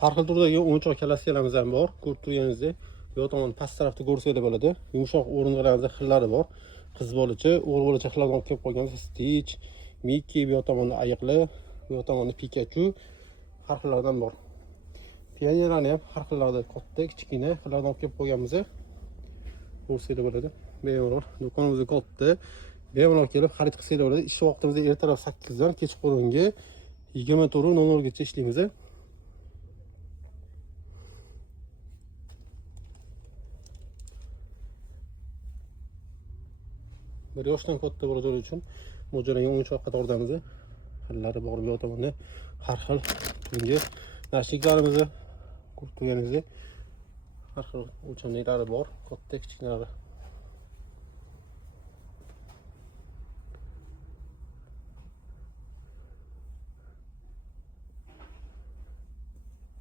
Har xil turdagi o'yinchoq klassikalarimiz ham bor. Ko'rib turganingizdek, bu tomon past tarafda ko'rsanglar bo'ladi. Yumshoq o'rindiqlarimizda xillari bor. Qiz bolacha, o'g'il bolacha xillardan olib kelib qo'yganmiz. Stitch, Mickey, bu tomonda ayiqli, bu tomonda Pikachu har xillardan bor. Pionerlarni ham har xillarda katta, kichkina xillardan olib kelib qo'yganmiz. Ko'rsanglar bo'ladi. Bemalol do'konimiz katta. Bemalol kelib xarid qilsanglar bo'ladi. Ish vaqtimiz ertalab 8 dan kechqurungi 24:00 gacha ishlaymiz. Bir yoshdan katta bolalar uchun mo'ljallangan o'yinchoq qatoridamiz. Xillari bor bu tomonda. Har xil tungi nashiklarimiz ko'rib turganingizdek har xil o'lchamliklari bor, katta kichkinalari.